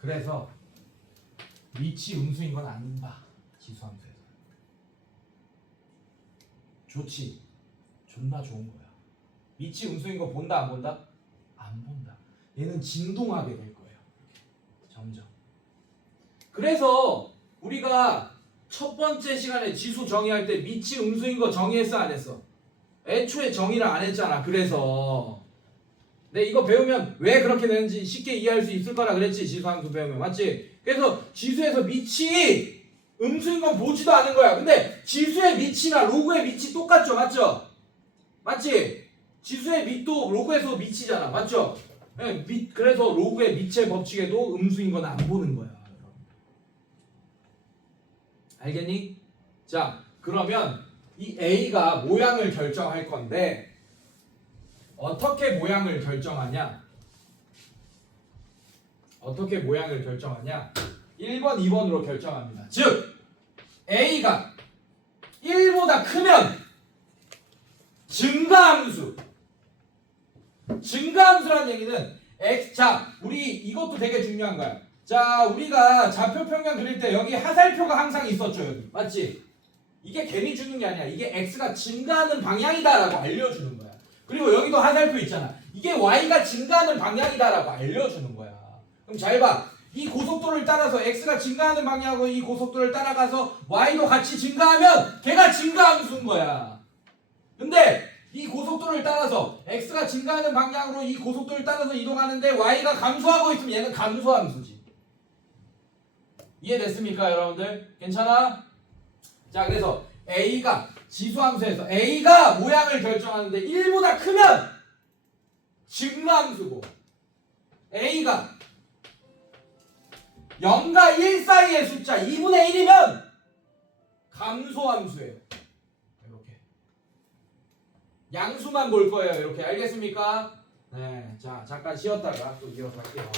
그래서 위치 음수인 건 안 봐. 지수함수에서. 좋지. 존나 좋은 거야. 위치 음수인 거 본다 안 본다? 안 본다. 얘는 진동하게 될 거예요. 점점. 그래서 우리가 첫 번째 시간에 지수 정의할 때 위치 음수인 거 정의했어 안 했어? 애초에 정의를 안 했잖아. 그래서 근데 이거 배우면 왜 그렇게 되는지 쉽게 이해할 수 있을 거라 그랬지. 지수함수 배우면. 맞지? 그래서 지수에서 밑이 음수인 건 보지도 않은 거야. 근데 지수의 밑이나 로그의 밑이 똑같죠. 맞죠? 맞지? 지수의 밑도 로그에서 밑이잖아. 맞죠? 네, 그래서 로그의 밑의 법칙에도 음수인 건 안 보는 거야. 알겠니? 자, 그러면 이 A가 모양을 결정할 건데 어떻게 모양을 결정하냐? 1번, 2번으로 결정합니다. 즉 A가 1보다 크면 증가함수. 증가함수라는 얘기는 x. 자, 우리 이것도 되게 중요한 거야. 자, 우리가 좌표 평면 그릴 때 여기 하살표가 항상 있었죠. 여기. 맞지? 이게 괜히 주는 게 아니야. 이게 x가 증가하는 방향이다라고 알려주는 거야. 그리고 여기도 하살표 있잖아. 이게 y가 증가하는 방향이다라고 알려주는 거야. 그럼 잘 봐. 이 고속도로를 따라서 x가 증가하는 방향하고 이 고속도로를 따라가서 y도 같이 증가하면 걔가 증가함수인 거야. 근데 이 고속도로를 따라서 x가 증가하는 방향으로 이 고속도로를 따라서 이동하는데 y가 감소하고 있으면 얘는 감소함수지. 이해됐습니까, 여러분들? 괜찮아? 자, 그래서 a가 지수함수에서 a가 모양을 결정하는데 1보다 크면 증가함수고 a가 0과 1 사이의 숫자 2분의 1이면 감소함수예요. 이렇게 양수만 볼 거예요. 이렇게. 알겠습니까? 네, 자, 잠깐 쉬었다가 또 이어서 할게요.